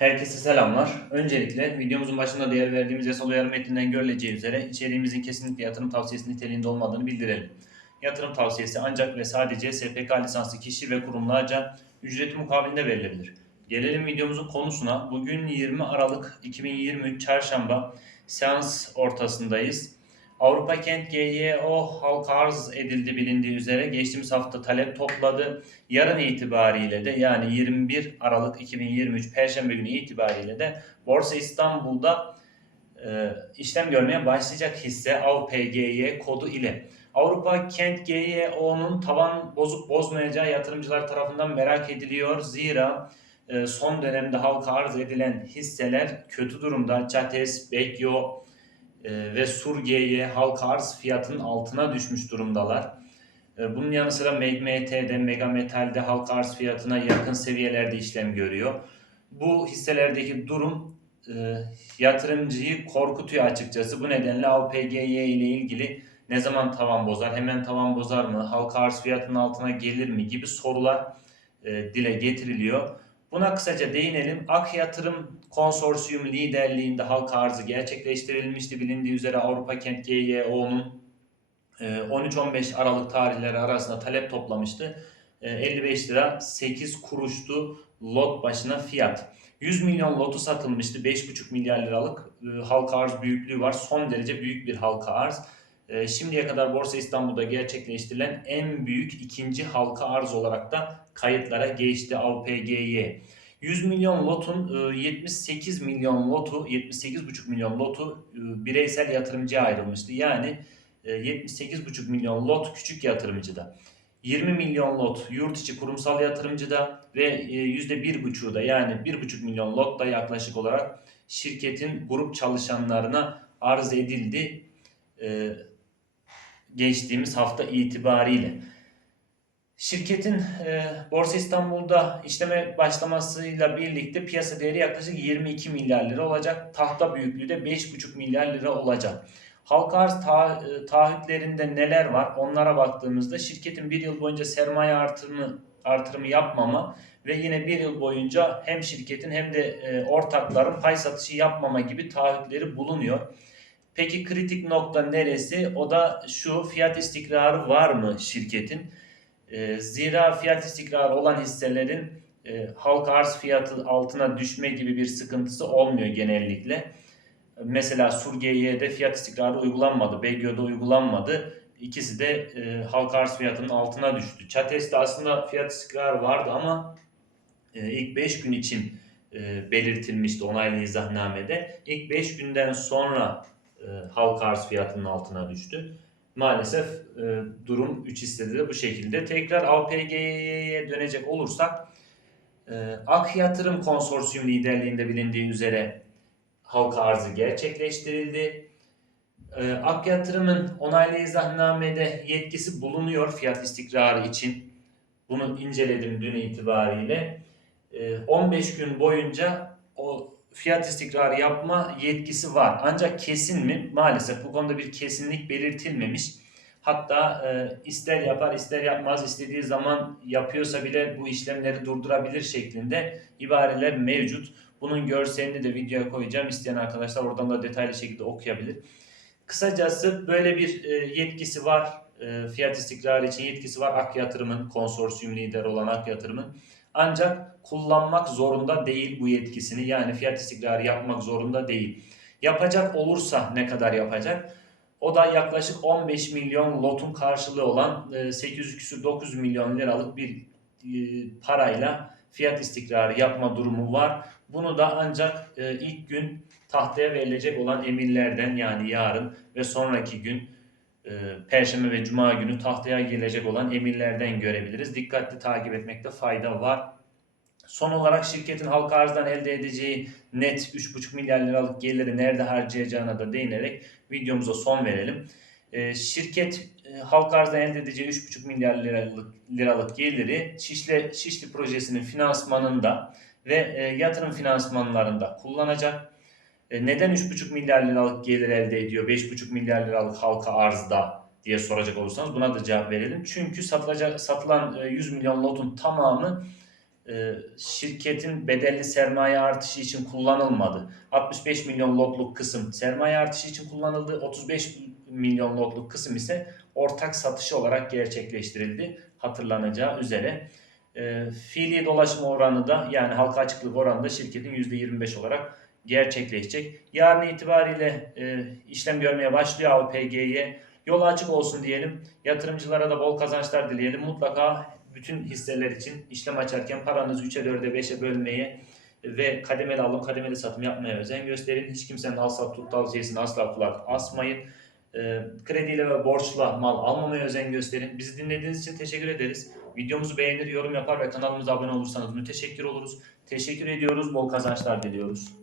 Herkese selamlar. Öncelikle videomuzun başında değer verdiğimiz yasal uyarı metninden görüleceği üzere içeriğimizin kesinlikle yatırım tavsiyesi niteliğinde olmadığını bildirelim. Yatırım tavsiyesi ancak ve sadece SPK lisanslı kişi ve kurumlarca ücreti mukabilinde verilebilir. Gelelim videomuzun konusuna. Bugün 20 Aralık 2023 Çarşamba seans ortasındayız. Avrupa Kent GYO halka arz edildi bilindiği üzere geçtiğimiz hafta talep topladı. Yarın itibariyle de yani 21 Aralık 2023 Perşembe günü itibariyle de Borsa İstanbul'da e, işlem görmeye başlayacak hisse AVPGY kodu ile. Avrupa Kent GYO'nun tavan bozup bozmayacağı yatırımcılar tarafından merak ediliyor. Zira e, son dönemde halka arz edilen hisseler kötü durumda. Çates, Bekyo, ve Surgiye'ye halka arz fiyatının altına düşmüş durumdalar. E, bunun yanı sıra MT'de, Mega Metal'de halka arz fiyatına yakın seviyelerde işlem görüyor. Bu hisselerdeki durum e, yatırımcıyı korkutuyor açıkçası. Bu nedenle AVPGY ile ilgili ne zaman tavan bozar, hemen tavan bozar mı, halka arz fiyatının altına gelir mi gibi sorular e, dile getiriliyor. Buna kısaca değinelim. Ak Yatırım Konsorsiyum liderliğinde halka arzı gerçekleştirilmişti. Bilindiği üzere Avrupa Kent GYO'nun 13-15 Aralık tarihleri arasında talep toplamıştı. 55 lira 8 kuruştu lot başına fiyat. 100 milyon lotu satılmıştı. 5,5 milyar liralık halka arz büyüklüğü var. Son derece büyük bir halka arz. Şimdiye kadar Borsa İstanbul'da gerçekleştirilen en büyük ikinci halka arz olarak da kayıtlara geçti AVPGY. 100 milyon lotun 78 milyon lotu, 78,5 milyon lotu bireysel yatırımcıya ayrılmıştı. Yani 78,5 milyon lot küçük yatırımcıda. 20 milyon lot yurt içi kurumsal yatırımcıda ve %1,5'u da yani 1,5 milyon lot da yaklaşık olarak şirketin grup çalışanlarına arz edildi geçtiğimiz hafta itibariyle. Şirketin e, Borsa İstanbul'da işleme başlamasıyla birlikte piyasa değeri yaklaşık 22 milyar lira olacak. Tahta büyüklüğü de 5,5 milyar lira olacak. Halka arz ta, e, taahhütlerinde neler var onlara baktığımızda şirketin bir yıl boyunca sermaye artırımı, artırımı yapmama ve yine bir yıl boyunca hem şirketin hem de e, ortakların pay satışı yapmama gibi taahhütleri bulunuyor. Peki kritik nokta neresi? O da şu fiyat istikrarı var mı şirketin? E, zira fiyat istikrarı olan hisselerin e, halka arz fiyatı altına düşme gibi bir sıkıntısı olmuyor genellikle. Mesela Surgiye'de fiyat istikrarı uygulanmadı, BGÖ'de uygulanmadı. İkisi de e, halka arz fiyatının altına düştü. Çates'te aslında fiyat istikrarı vardı ama e, ilk 5 gün için e, belirtilmişti onaylı izahnamede. İlk 5 günden sonra halka arz fiyatının altına düştü. Maalesef e, durum 3 hissede de bu şekilde. Tekrar APG'ye dönecek olursak e, Ak Yatırım Konsorsiyum liderliğinde bilindiği üzere halka arzı gerçekleştirildi. E, Ak Yatırım'ın onaylı izahnamede yetkisi bulunuyor fiyat istikrarı için. Bunu inceledim dün itibariyle. E, 15 gün boyunca o fiyat istikrarı yapma yetkisi var. Ancak kesin mi? Maalesef bu konuda bir kesinlik belirtilmemiş. Hatta e, ister yapar ister yapmaz istediği zaman yapıyorsa bile bu işlemleri durdurabilir şeklinde ibareler mevcut. Bunun görselini de videoya koyacağım. İsteyen arkadaşlar oradan da detaylı şekilde okuyabilir. Kısacası böyle bir e, yetkisi var. E, fiyat istikrarı için yetkisi var. Ak Yatırım'ın konsorsiyum lideri olan Ak Yatırım'ın. Ancak kullanmak zorunda değil bu yetkisini. Yani fiyat istikrarı yapmak zorunda değil. Yapacak olursa ne kadar yapacak? O da yaklaşık 15 milyon lotun karşılığı olan 800 küsür 9 milyon liralık bir e, parayla fiyat istikrarı yapma durumu var. Bunu da ancak e, ilk gün tahtaya verilecek olan emirlerden yani yarın ve sonraki gün e, Perşembe ve Cuma günü tahtaya gelecek olan emirlerden görebiliriz. Dikkatli takip etmekte fayda var. Son olarak şirketin halka arzdan elde edeceği net 3,5 milyar liralık geliri nerede harcayacağına da değinerek videomuza son verelim. E, şirket e, halka arzdan elde edeceği 3,5 milyar liralık, liralık geliri Şişli, Şişli projesinin finansmanında ve e, yatırım finansmanlarında kullanacak. E, neden 3,5 milyar liralık gelir elde ediyor 5,5 milyar liralık halka arzda diye soracak olursanız buna da cevap verelim. Çünkü satılacak satılan 100 milyon lotun tamamı e, şirketin bedelli sermaye artışı için kullanılmadı. 65 milyon lotluk kısım sermaye artışı için kullanıldı. 35 milyon lotluk kısım ise ortak satışı olarak gerçekleştirildi hatırlanacağı üzere. E, fiili dolaşım oranı da yani halka açıklık oranı da şirketin %25 olarak gerçekleşecek. Yarın itibariyle e, işlem görmeye başlıyor AVPG'ye. Yolu açık olsun diyelim. Yatırımcılara da bol kazançlar dileyelim. Mutlaka bütün hisseler için işlem açarken paranızı 3'e 4'e 5'e bölmeye ve kademeli alım kademeli satım yapmaya özen gösterin. Hiç kimsenin al sat tut tavsiyesine asla kulak asmayın. E, krediyle ve borçla mal almamaya özen gösterin. Bizi dinlediğiniz için teşekkür ederiz. Videomuzu beğenir, yorum yapar ve kanalımıza abone olursanız müteşekkir oluruz. Teşekkür ediyoruz. Bol kazançlar diliyoruz.